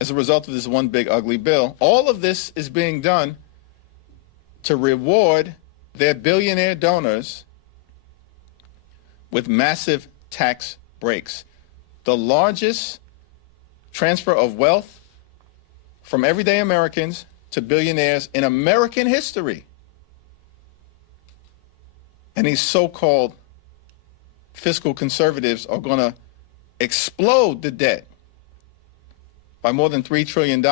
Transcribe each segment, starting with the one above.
as a result of this one big ugly bill. All of this is being done to reward their billionaire donors with massive tax breaks. The largest transfer of wealth from everyday Americans to billionaires in American history. And these so-called fiscal conservatives are going to explode the debt by more than $3 trillion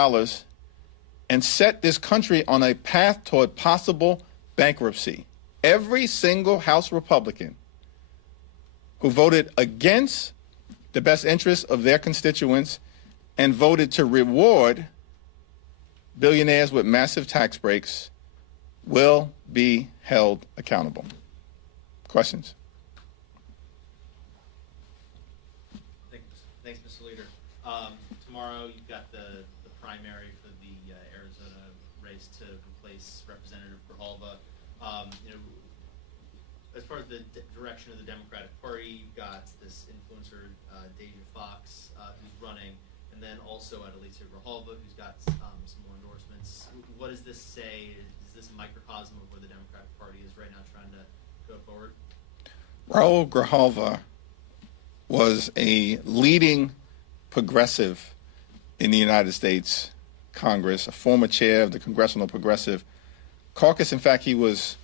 and set this country on a path toward possible bankruptcy. Every single House Republican who voted against the best interests of their constituents and voted to reward billionaires with massive tax breaks will be held accountable. Questions? Thanks, Mr. Leader. Tomorrow you've got the primary for the Arizona race to replace Representative Grijalva. As far as the direction of the Democratic Party, you've got this influencer, Deja Fox, who's running, and then also at Alicia Grijalva, who's got some more endorsements. What does this say? Is this a microcosm of where the Democratic Party is right now trying to go forward? Raul Grijalva was a leading progressive in the United States Congress, a former chair of the Congressional Progressive Caucus. In fact, he was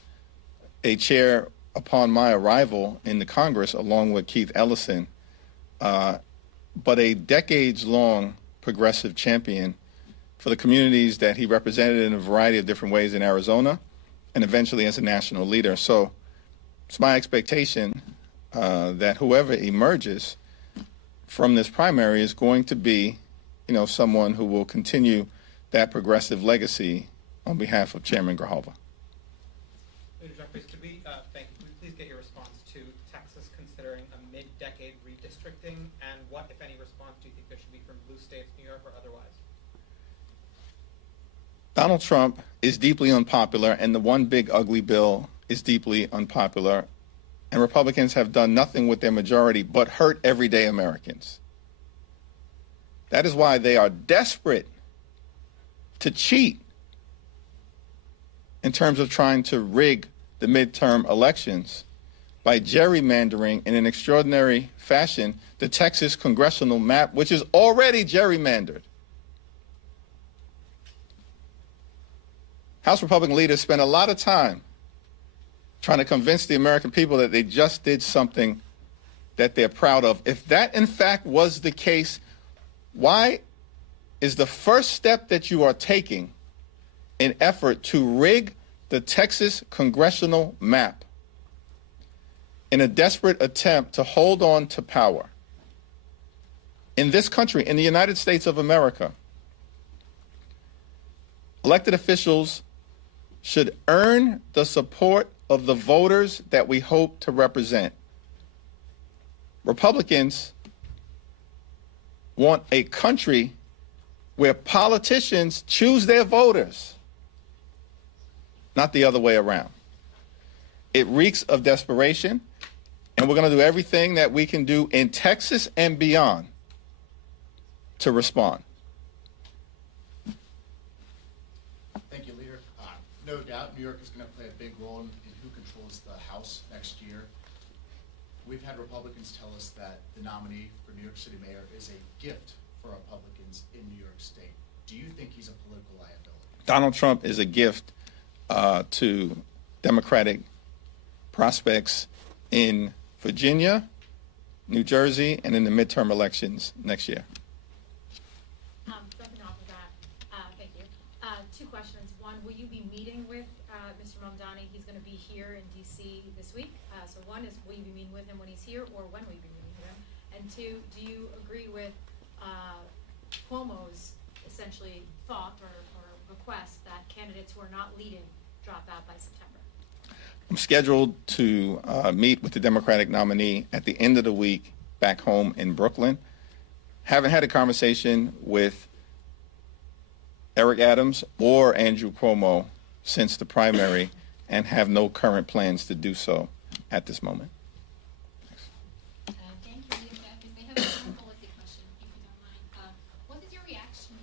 a chair upon my arrival in the Congress, along with Keith Ellison, but a decades-long progressive champion for the communities that he represented in a variety of different ways in Arizona, and eventually as a national leader. So it's my expectation that whoever emerges from this primary is going to be, someone who will continue that progressive legacy on behalf of Chairman Grijalva. Leader Jeffries, could we please get your response to Texas considering a mid-decade redistricting, and what, if any, response do you think there should be from blue states, New York, or otherwise? Donald Trump is deeply unpopular, and the one big ugly bill is deeply unpopular, and Republicans have done nothing with their majority but hurt everyday Americans. That is why they are desperate to cheat in terms of trying to rig the midterm elections by gerrymandering in an extraordinary fashion the Texas congressional map, which is already gerrymandered. House Republican leaders spent a lot of time trying to convince the American people that they just did something that they're proud of. If that, in fact, was the case, why is the first step that you are taking an effort to rig the Texas congressional map in a desperate attempt to hold on to power in this country, in the United States of America? Elected officials should earn the support of the voters that we hope to represent. Republicans want a country where politicians choose their voters, not the other way around. It reeks of desperation, and we're going to do everything that we can do in Texas and beyond to respond. Thank you, Leader. No doubt New York is going to play a big role in who controls the House next year. We've had Republicans tell us that the nominee for New York City mayor is a gift for Republicans in New York State. Do you think he's a political liability? Donald Trump is a gift to Democratic prospects in Virginia, New Jersey, and in the midterm elections next year. Jumping off of that, thank you. Two questions. One, will you be meeting with Mr. Mamdani? He's going to be here in D.C. this week. So one is, will you be meeting with him when he's here, or when will you be meeting with him? And two, do you agree with Cuomo's essentially thought or request that candidates who are not leading drop out by September? I'm scheduled to meet with the Democratic nominee at the end of the week back home in Brooklyn. Haven't had a conversation with Eric Adams or Andrew Cuomo since the primary, and have no current plans to do so at this moment. Thank you, Leader Jeffries. I have a policy question, if you don't mind. What is your reaction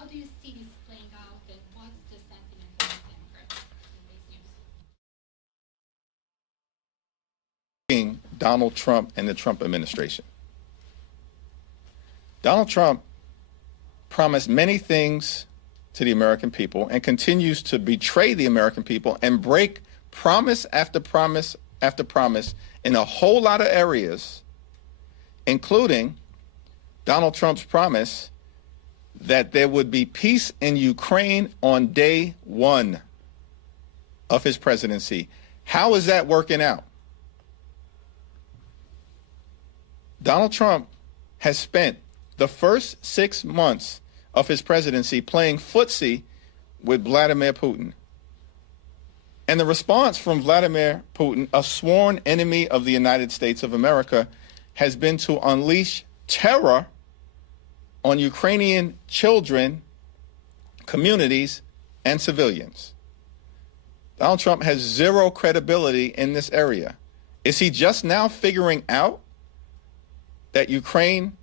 how do you see this playing out, and what's the sentiment of the Democrats in these news? Donald Trump and the Trump administration. Donald Trump promised many things to the American people and continues to betray the American people and break promise after promise after promise in a whole lot of areas, including Donald Trump's promise that there would be peace in Ukraine on day one of his presidency. How is that working out? Donald Trump has spent the first 6 months of his presidency playing footsie with Vladimir Putin. And the response from Vladimir Putin, a sworn enemy of the United States of America, has been to unleash terror on Ukrainian children, communities, and civilians. Donald Trump has zero credibility in this area. Is he just now figuring out that Ukraine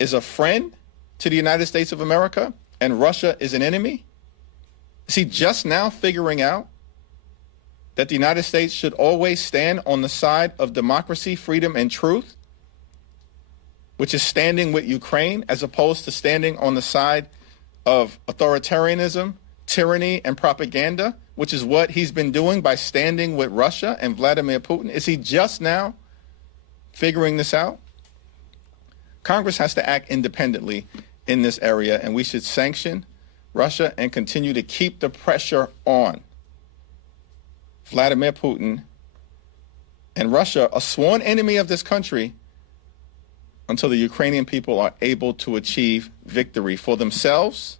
is a friend to the United States of America and Russia is an enemy? Is he just now figuring out that the United States should always stand on the side of democracy, freedom, and truth, which is standing with Ukraine, as opposed to standing on the side of authoritarianism, tyranny, and propaganda, which is what he's been doing by standing with Russia and Vladimir Putin? Is he just now figuring this out? Congress has to act independently in this area, and we should sanction Russia and continue to keep the pressure on Vladimir Putin and Russia, a sworn enemy of this country, until the Ukrainian people are able to achieve victory for themselves,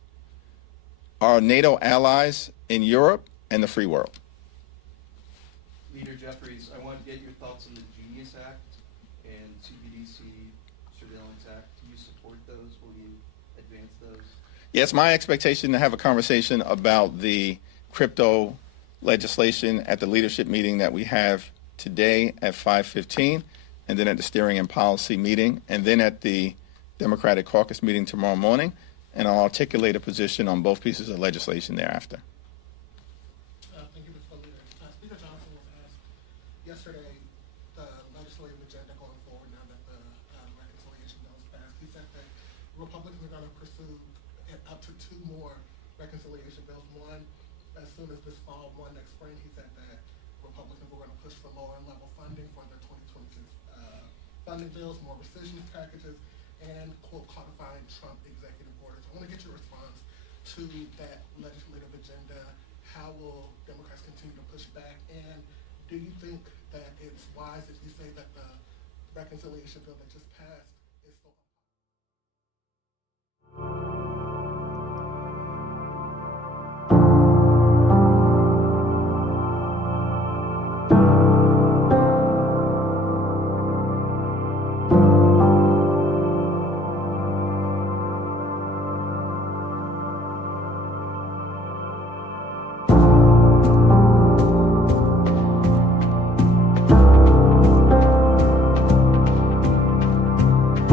our NATO allies in Europe, and the free world. Leader Jeffries, I want to get your thoughts on the Genius Act and CBDC Surveillance Act. Do you support those? Will you advance those? Yeah, it's my expectation to have a conversation about the crypto legislation at the leadership meeting that we have today at 5:15, and then at the steering and policy meeting, and then at the Democratic caucus meeting tomorrow morning, and I'll articulate a position on both pieces of legislation thereafter. Thank you, Mr. Leader. Speaker Johnson was asked yesterday the legislative agenda going forward now that the reconciliation bill is passed. He said that Republicans are going to pursue up to 2 more reconciliation bills. One as soon as this fall, one next spring. He said that Republicans were going to push for lower level funding for the 2026 funding bills, more rescission packages, and, quote, codifying Trump executive orders. I want to get your response to that legislative agenda. How will Democrats continue to push back? And do you think that it's wise if you say that the reconciliation bill that just passed